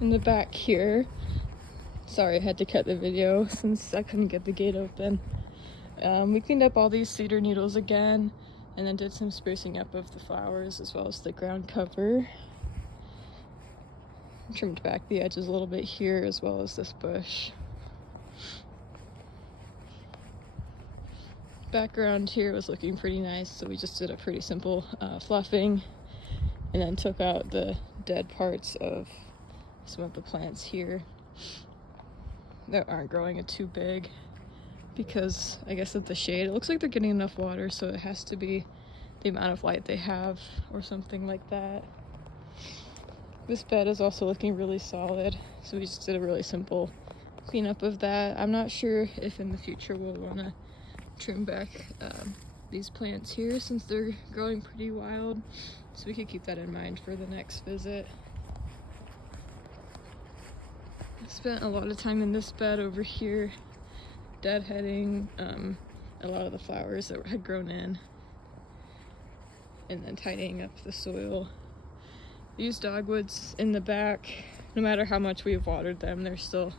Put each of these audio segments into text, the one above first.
in the back here. Sorry, I had to cut the video since I couldn't get the gate open. We cleaned up all these cedar needles again, and then did some sprucing up of the flowers as well as the ground cover. Trimmed back the edges a little bit here as well as this bush. Background here was looking pretty nice, so we just did a pretty simple fluffing, and then took out the dead parts of some of the plants here that aren't growing it too big because I guess of the shade. It looks like they're getting enough water, so it has to be the amount of light they have or something like that. This bed is also looking really solid, so we just did a really simple cleanup of that. I'm not sure if in the future we'll want to trim back these plants here since they're growing pretty wild, so we could keep that in mind for the next visit. I spent a lot of time in this bed over here deadheading a lot of the flowers that had grown in and then tidying up the soil. These dogwoods in the back, no matter how much we've watered them, they're still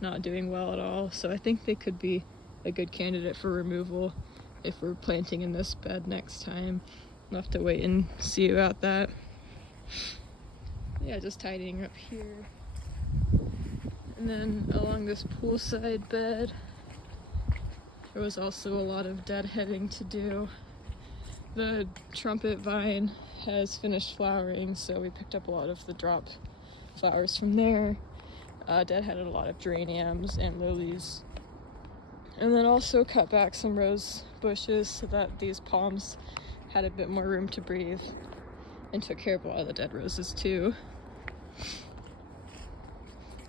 not doing well at all, so I think they could be a good candidate for removal if we're planting in this bed next time. We'll have to wait and see about that. Yeah, just tidying up here. And then along this poolside bed, there was also a lot of deadheading to do. The trumpet vine has finished flowering, so we picked up a lot of the drop flowers from there. Deadheaded a lot of geraniums and lilies. And then also cut back some rose bushes so that these palms had a bit more room to breathe, and took care of a lot of the dead roses too.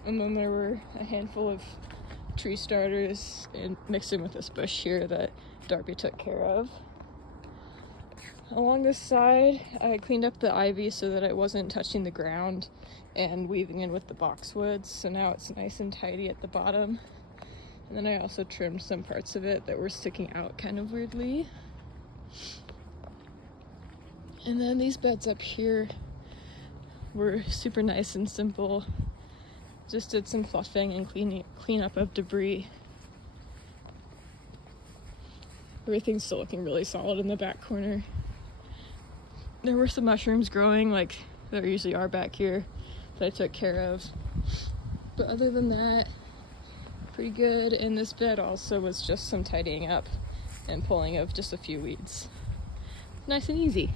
And then there were a handful of tree starters and mixed in with this bush here that Darby took care of. Along this side, I cleaned up the ivy so that it wasn't touching the ground and weaving in with the boxwoods, so now it's nice and tidy at the bottom. And then I also trimmed some parts of it that were sticking out kind of weirdly. And then these beds up here were super nice and simple. Just did some fluffing and clean up of debris. Everything's still looking really solid in the back corner. There were some mushrooms growing like there usually are back here that I took care of. But other than that, pretty good. And this bed also was just some tidying up and pulling of just a few weeds. Nice and easy.